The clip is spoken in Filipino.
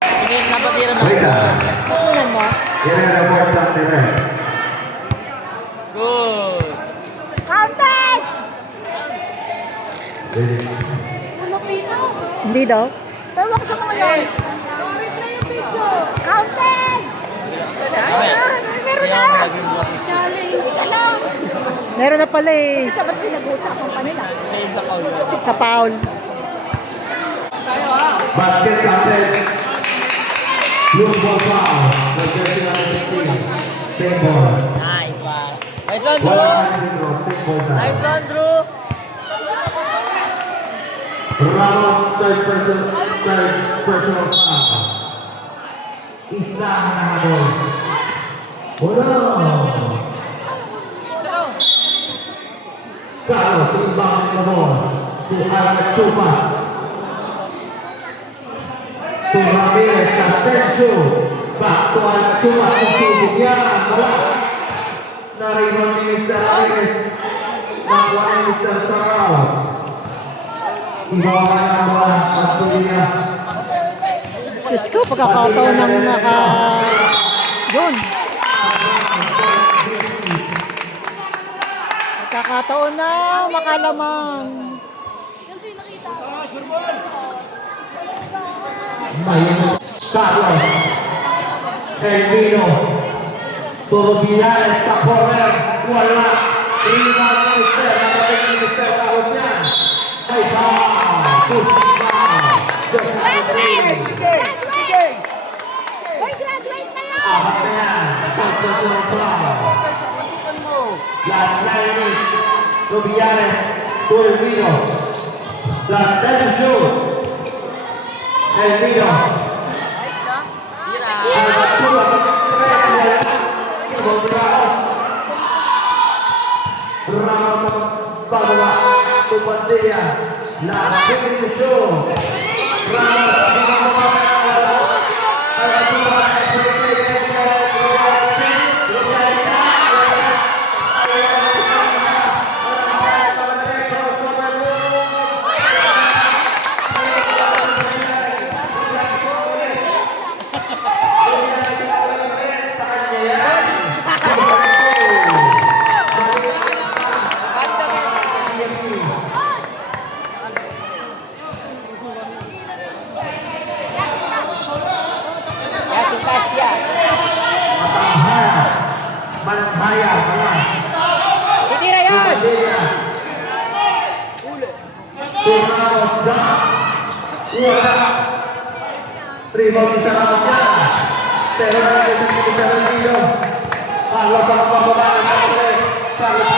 Tingin na patira na. Rita, Kukunan mo? i-report lang direct. Good. Counted! Filipino. Hindi daw. Tawag sa mga yan. Counted! Meron na! Meron na pala eh. Sa ba't pinag-uusapan pa nila? Sa foul. Basket counted. Loose ball foul. The jersey number 16. Same ball. Nice, man. Nice one, Drew. Wala ka dito. Same ball na. Nice one, Drew. Ramos, third personal foul. Isa na ball. Wala. Carlos, inbound na ball. To Albert Chupas. To Ramirez Asensio. Back to Albert Chupas. Susubok yan. Wala. Narinig ni Mr. Ramirez. Nakuha ni Mr. Saras. Ibawa na ang bola. Patuloy na. Diyos ko, pagkakataon ng naka... Yun. Pagkakataon na makalamang. Mayan Carlos. Elvino. Turbiales sa corner. Wala. Rebound ni Mr. Nakating ni Mr. Carlos yan. May foul. Push foul. Just like Hoy, graduate na yan! apat na yan. Third personal foul. Last 9 minutes. Turbiales. To Elvino. Last 10 to shoot. Elvino. Albert Chupas. Ramos ang pagawa. Tupandilla. Last 20 to shoot. Ramos. Albert Chupas. Yasin Tasya. Mananghaya. Titira yan. Tupandilla. Ramos down. Wala. Rebound ni Ramos yan. Pero nagkasin ni Elvino. Carlos ang pababa ng Carlos